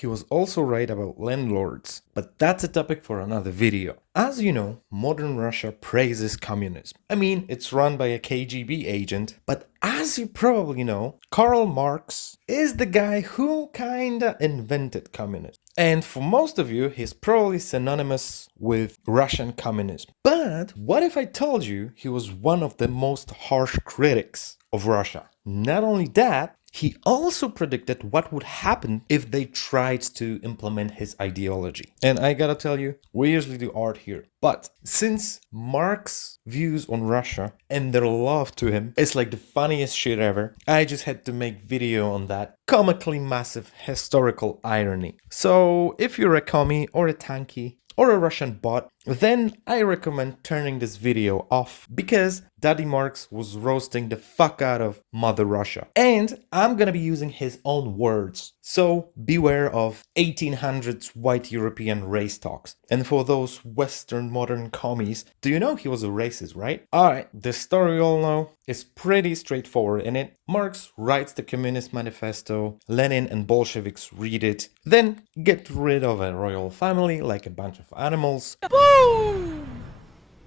he was also right about landlords, but that's a topic for another video. As you know, modern Russia praises communism. I mean, it's run by a KGB agent, but as you probably know, Karl Marx is the guy who kinda invented communism. And for most of you, he's probably synonymous with Russian communism. But what if I told you he was one of the most harsh critics of Russia? Not only that, he also predicted what would happen if they tried to implement his ideology. And I gotta tell you, we usually do art here. But since Marx's views on Russia and their love to him is like the funniest shit ever, I just had to make video on that comically massive historical irony. So if you're a commie or a tanky or a Russian bot, then I recommend turning this video off because Daddy Marx was roasting the fuck out of Mother Russia. And I'm gonna be using his own words, so beware of 1800s white European race talks. And for those Western modern commies, do you know he was a racist, right? Alright, the story you all know is pretty straightforward in it. Marx writes the Communist Manifesto, Lenin and Bolsheviks read it, then get rid of a royal family like a bunch of animals. Boom!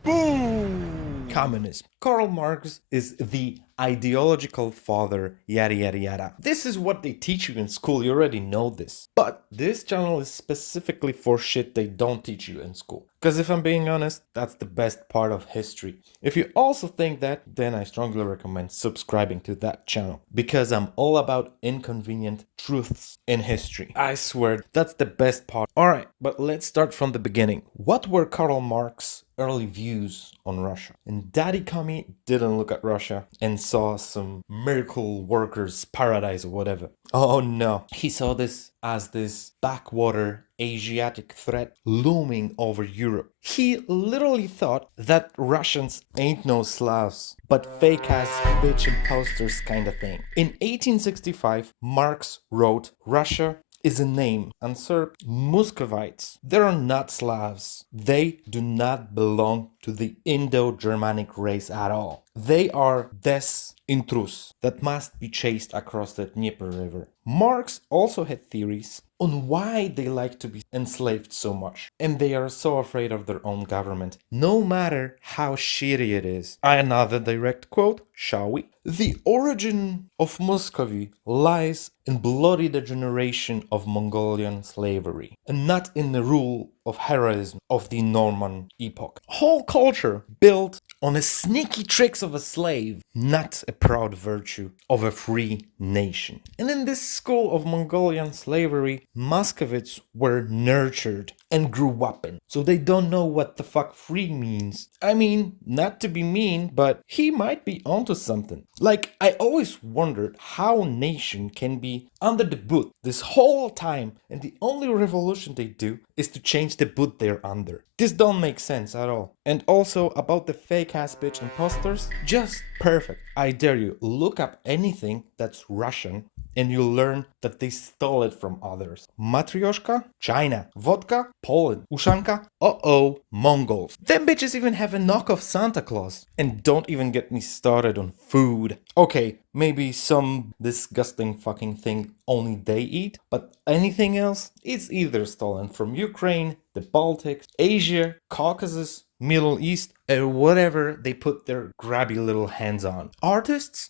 Boom! Communism. Karl Marx is the ideological father, yada yada yada. This is what they teach you in school, you already know this. But this channel is specifically for shit they don't teach you in school. Because if I'm being honest, that's the best part of history. If you also think that, then I strongly recommend subscribing to that channel. Because I'm all about inconvenient truths in history. I swear, that's the best part. Alright, but let's start from the beginning. What were Karl Marx's early views on Russia? And Daddy Commie didn't look at Russia and saw some miracle workers paradise or whatever. Oh no, he saw this as this backwater Asiatic threat looming over Europe. He literally thought that Russians ain't no Slavs, but fake ass bitch imposters kind of thing. In 1865, Marx wrote, Russia is a name, and sir, Muscovites, they are not Slavs. They do not belong to the Indo-Germanic race at all. They are des intrus that must be chased across the Dnieper River. Marx also had theories on why they like to be enslaved so much, and they are so afraid of their own government, no matter how shitty it is. Another direct quote, shall we? The origin of Muscovy lies in bloody degeneration of Mongolian slavery, and not in the rule of heroism of the Norman epoch. Whole culture built on the sneaky tricks of a slave, not a proud virtue of a free nation. And in this school of Mongolian slavery, Muscovites were nurtured and grew up in, so they don't know what the fuck free means. I mean, not to be mean, but he might be onto something. Like, I always wondered how a nation can be under the boot this whole time and the only revolution they do is to change the boot they're under. This don't make sense at all. And also about the fake ass bitch imposters, just perfect. I dare you, look up anything that's Russian and you'll learn that they stole it from others. Matryoshka, China. Vodka, Poland. Ushanka, uh-oh, Mongols. Them bitches even have a knockoff Santa Claus. And don't even get me started on food. Okay, maybe some disgusting fucking thing only they eat, but anything else, it's either stolen from Ukraine, the Baltics, Asia, Caucasus, Middle East, or whatever they put their grabby little hands on. Artists?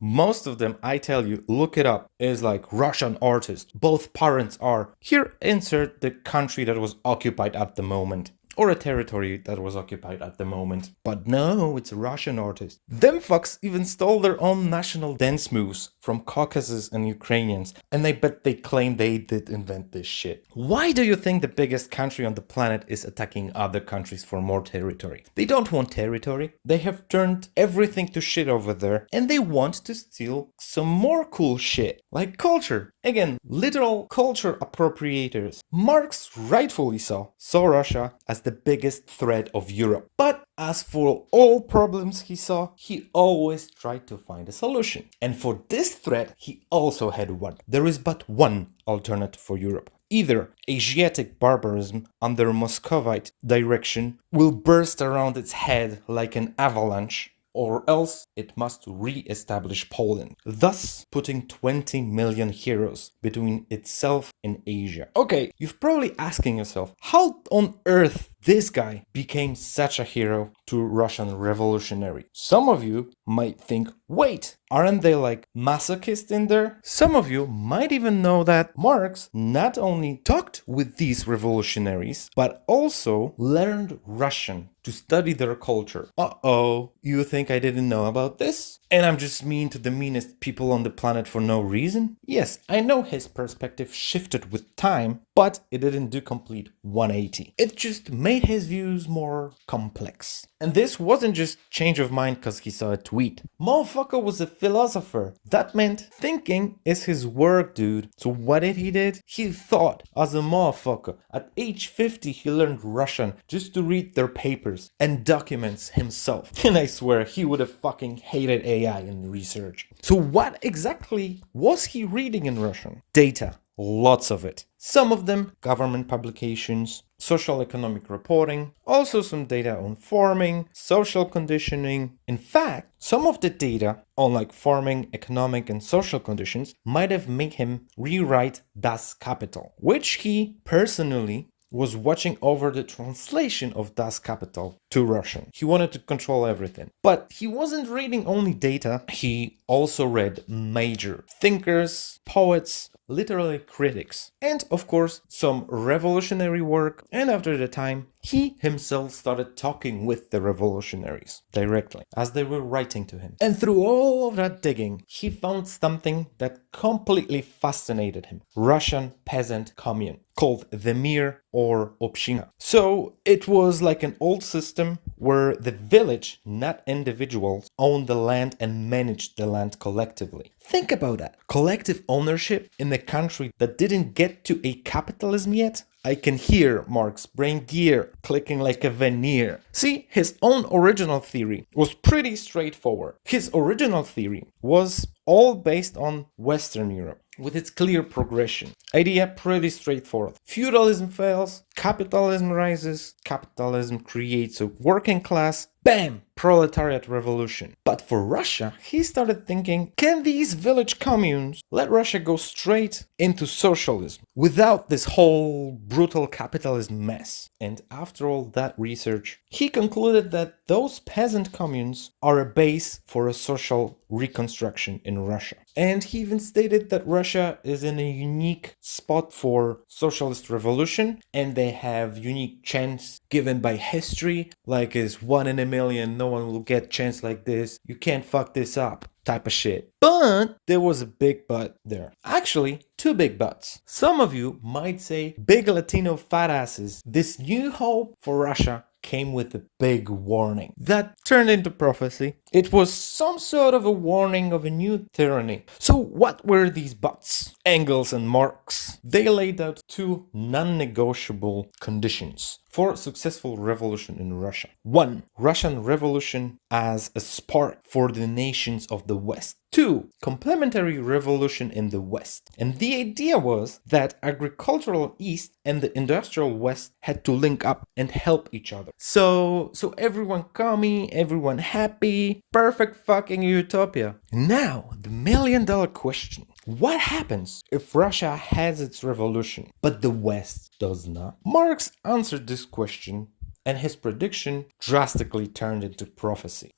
Most of them, I tell you, look it up, is like Russian artists. Both parents are. Here, insert the country that was occupied at the moment. Or a territory that was occupied at the moment. But no, it's a Russian artist. Them fucks even stole their own national dance moves from Caucasus and Ukrainians. And I bet they claim they did invent this shit. Why do you think the biggest country on the planet is attacking other countries for more territory? They don't want territory. They have turned everything to shit over there. And they want to steal some more cool shit. Like culture. Again, literal culture appropriators. Marx rightfully saw Russia as the biggest threat of Europe. But as for all problems he saw, he always tried to find a solution. And for this threat, he also had one. There is but one alternative for Europe. Either Asiatic barbarism under Muscovite direction will burst around its head like an avalanche, or else it must re-establish Poland, thus putting 20 million heroes between itself and Asia. Okay, you're probably asking yourself, how on earth this guy became such a hero to Russian revolutionary? Some of you might think, wait, aren't they like masochists in there? Some of you might even know that Marx not only talked with these revolutionaries, but also learned Russian to study their culture. Uh-oh, you think I didn't know about this? And I'm just mean to the meanest people on the planet for no reason? Yes, I know his perspective shifted with time, but it didn't do complete 180. It just made his views more complex. And this wasn't just change of mind because he saw a tweet. Motherfucker was a philosopher. That meant thinking is his work, dude. So what did he did? He thought as a motherfucker. At age 50, he learned Russian just to read their papers and documents himself. And I swear he would have fucking hated AI and research. So what exactly was he reading in Russian? Data. Lots of it. Some of them government publications, social economic reporting, also some data on farming, social conditioning. In fact, some of the data on like farming, economic and social conditions might have made him rewrite Das Kapital, which he personally was watching over the translation of Das Kapital to Russian. He wanted to control everything. But he wasn't reading only data, he also read major thinkers, poets, literary critics, and of course some revolutionary work. And after the time, he himself started talking with the revolutionaries directly as they were writing to him. And through all of that digging, he found something that completely fascinated him: Russian peasant commune called the Mir or Община. So it was like an old system where the village, not individuals, owned the land and managed the land collectively. Think about that. Collective ownership in a country that didn't get to a capitalism yet? I can hear Marx's brain gear clicking like a veneer. See, his own original theory was pretty straightforward. His original theory was all based on Western Europe, with its clear progression. Idea pretty straightforward. Feudalism fails, capitalism rises, capitalism creates a working class, bam, proletariat revolution. But for Russia, he started thinking, can these village communes let Russia go straight into socialism without this whole brutal capitalism mess? And after all that research, he concluded that those peasant communes are a base for a social reconstruction in Russia. And he even stated that Russia is in a unique spot for socialist revolution, and they have unique chance given by history, like is 1 in a million, no one will get chance like this, you can't fuck this up type of shit. But there was a big but there. Actually, two big buts. Some of you might say, big Latino fat asses, this new hope for Russia came with a big warning that turned into prophecy. It was some sort of a warning of a new tyranny. So what were these buts? Engels and Marx. They laid out two non-negotiable conditions for successful revolution in Russia. One, Russian revolution as a spark for the nations of the West. Two, complementary revolution in the West. And the idea was that agricultural East and the industrial West had to link up and help each other. So everyone commie, everyone happy, perfect fucking utopia. Now, the million-dollar question. What happens if Russia has its revolution, but the West does not? Marx answered this question, and his prediction drastically turned into prophecy.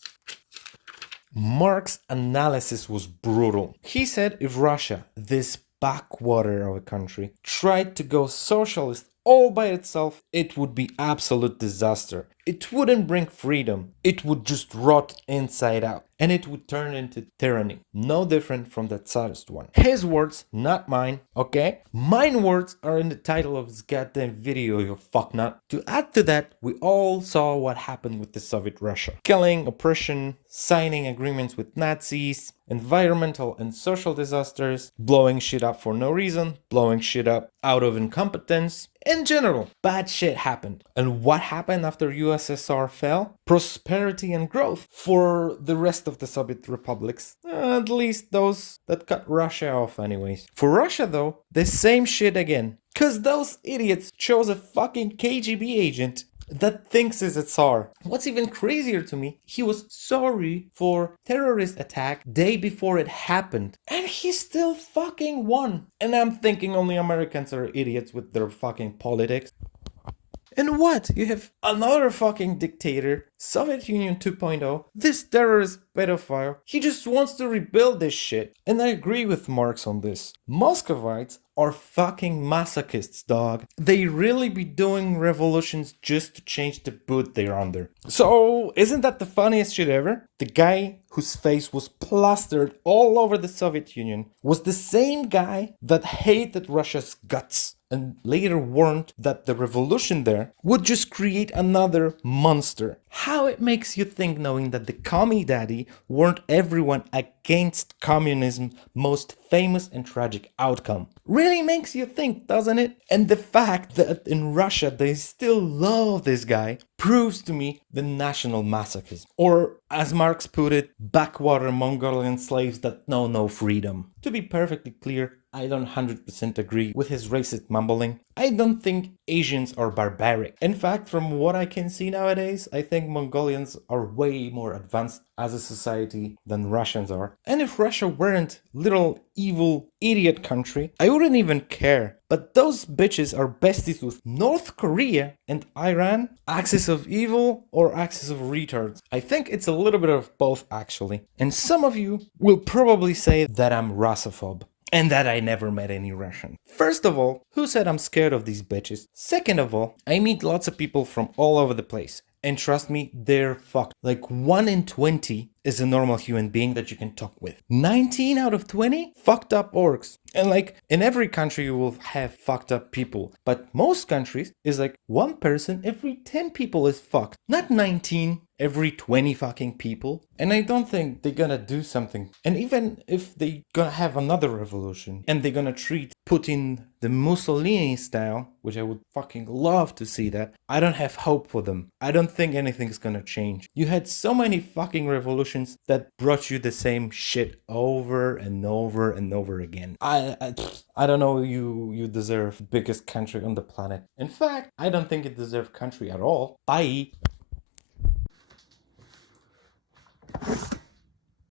Marx's analysis was brutal. He said if Russia, this backwater of a country, tried to go socialist all by itself, it would be absolute disaster. It wouldn't bring freedom. It would just rot inside out. And it would turn into tyranny. No different from the Tsarist one. His words, not mine, okay? Mine words are in the title of this goddamn video, you fucknut. To add to that, we all saw what happened with the Soviet Russia. Killing, oppression, signing agreements with Nazis, environmental and social disasters, blowing shit up for no reason, blowing shit up out of incompetence. In general, bad shit happened. And what happened after USSR fell? Prosperity and growth for the rest of the Soviet republics. At least those that cut Russia off anyways. For Russia though, the same shit again. Cause those idiots chose a fucking KGB agent that thinks he's a Tsar. What's even crazier to me, he was sorry for terrorist attack day before it happened. And he still fucking won. And I'm thinking only Americans are idiots with their fucking politics. And what? You have another fucking dictator, Soviet Union 2.0, this terrorist pedophile. He just wants to rebuild this shit. And I agree with Marx on this. Muscovites are fucking masochists, dog. They really be doing revolutions just to change the boot they're under. So, isn't that the funniest shit ever? The guy whose face was plastered all over the Soviet Union was the same guy that hated Russia's guts and later warned that the revolution there would just create another monster. How it makes you think knowing that the commie daddy warned everyone against communism's most famous and tragic outcome. Really makes you think, doesn't it? And the fact that in Russia they still love this guy proves to me the national masochism. Or, as Marx put it, backwater Mongolian slaves that know no freedom. To be perfectly clear, I don't 100% agree with his racist mumbling. I don't think Asians are barbaric. In fact, from what I can see nowadays, I think Mongolians are way more advanced as a society than Russians are. And if Russia weren't little evil idiot country, I wouldn't even care. But those bitches are besties with North Korea and Iran. Axis of evil or axis of retards? I think it's a little bit of both actually. And some of you will probably say that I'm Russophobe. And that I never met any Russian. First of all, who said I'm scared of these bitches? Second of all, I meet lots of people from all over the place. And trust me, they're fucked. Like 1 in 20 is a normal human being that you can talk with. 19 out of 20? Fucked up orcs. And like in every country you will have fucked up people. But most countries is like 1 person every 10 people is fucked. Not 19 every 20 fucking people. And I don't think they're gonna do something. And even if they gonna have another revolution and they're gonna treat Putin the Mussolini style, which I would fucking love to see that, I don't have hope for them. I don't think anything's gonna change. You had so many fucking revolutions that brought you the same shit over and over and over again. I don't know, you deserve the biggest country on the planet. In fact, I don't think it deserves country at all. Bye.